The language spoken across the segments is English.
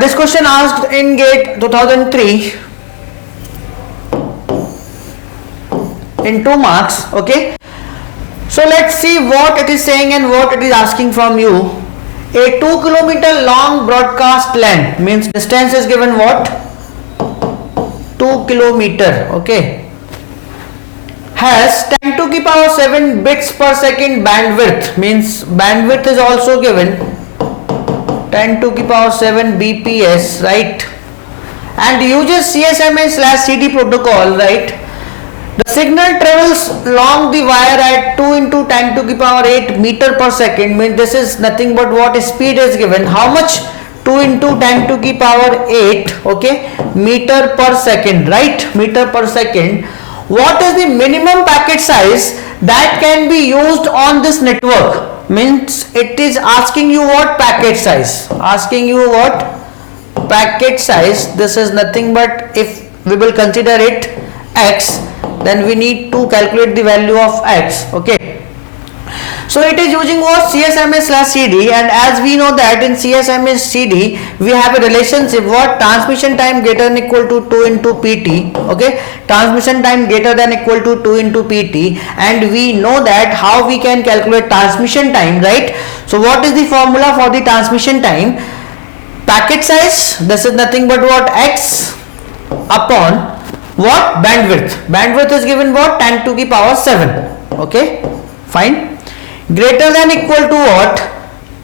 this question asked in GATE 2003 in 2 marks. Okay, so let's see what it is saying and what it is asking from you. A 2 kilometer long broadcast length, means distance is given what? 2 kilometer. Okay, has 10 to the power 7 bits per second bandwidth, means bandwidth is also given 10 to the power 7 bps, right? And uses CSMA/CD protocol, right? The signal travels along the wire at 2 into 10 to the power 8 meter per second, means this is nothing but what speed is given. How much? 2 into 10 to the power 8, okay, meter per second, right? Meter per second. What is the minimum packet size that can be used on this network? Means it is asking you what packet size, asking you what packet size. This is nothing but, if we will consider it x, then we need to calculate the value of x. Okay, so it is using what? CSMA/CD, and as we know that in CSMA/CD we have a relationship what? Transmission time greater than equal to 2 into pt. Okay, transmission time greater than equal to 2 into pt, and we know that how we can calculate transmission time, right? So what is the formula for the transmission time? Packet size, this is nothing but what? X upon what? Bandwidth. Bandwidth is given what? 10 to the power 7. Okay, fine. Greater than equal to what?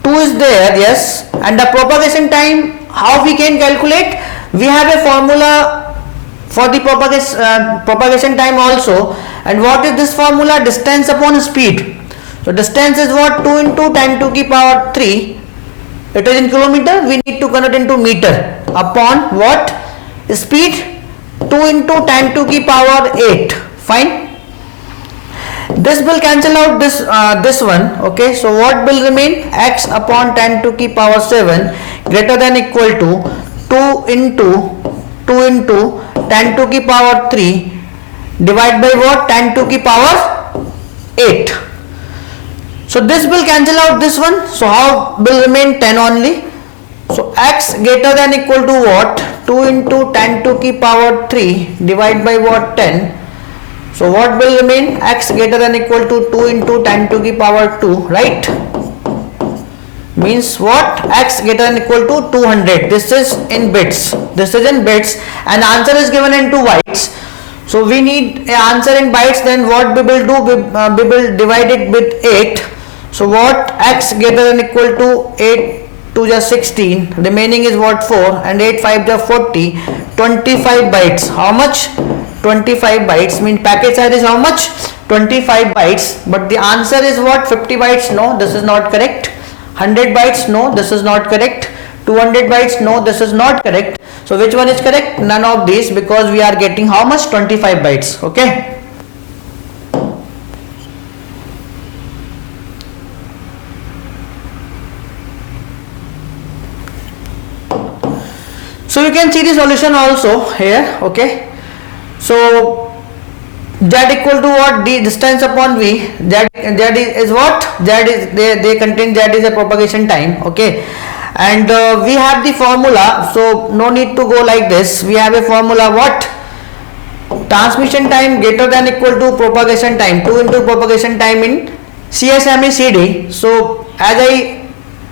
2 is there, yes. And the propagation time, how we can calculate? We have a formula for the propagation time also. And what is this formula? Distance upon speed. So distance is what? 2 into 10 to the power 3. It is in kilometer, we need to convert into meter, upon what? Speed, 2 into 10 to the power 8. Fine. This will cancel out this one. Okay, so what will remain? X upon 10 to the power 7 greater than equal to 2 into 10 to the power 3 divided by what? 10 to the power 8. So this will cancel out this one. So how will remain? 10 only. So x greater than equal to what? 2 into 10 to the power 3 divided by what? 10. So what will remain? X greater than equal to 2 into 10 to the power 2, right? Means what? X greater than equal to 200. This is in bits. This is in bits, and answer is given into bytes. So we need an answer in bytes. Then what we will do? We will divide it with 8. So what? X greater than equal to 8 to just 16. Remaining is what? 4, and 8 5 just 40. 25 bytes. How much? 25 bytes. Mean packet size is how much? 25 bytes. But the answer is what? 50 bytes. No, this is not correct. 100 bytes. No, this is not correct. 200 bytes. No, this is not correct. So which one is correct? None of these, because we are getting how much? 25 bytes. Okay. So you can see the solution also here. Okay. So z equal to what? D distance upon v. Z is what? Z is they contain z is a propagation time. Okay, and we have the formula. So no need to go like this. We have a formula what? Transmission time greater than equal to propagation time. 2 into propagation time in CSMA/CD. So as I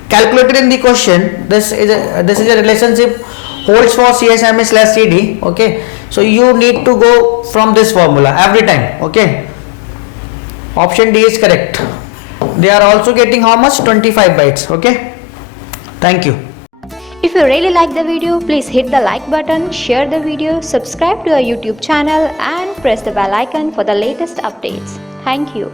calculated in the question, this is a relationship holds for CSMA/CD. Okay, so you need to go from this formula every time. Okay, option D is correct. They are also getting how much? 25 bytes. Okay, thank you. If you really like the video, please hit the like button, share the video, subscribe to our YouTube channel and press the bell icon for the latest updates. Thank you.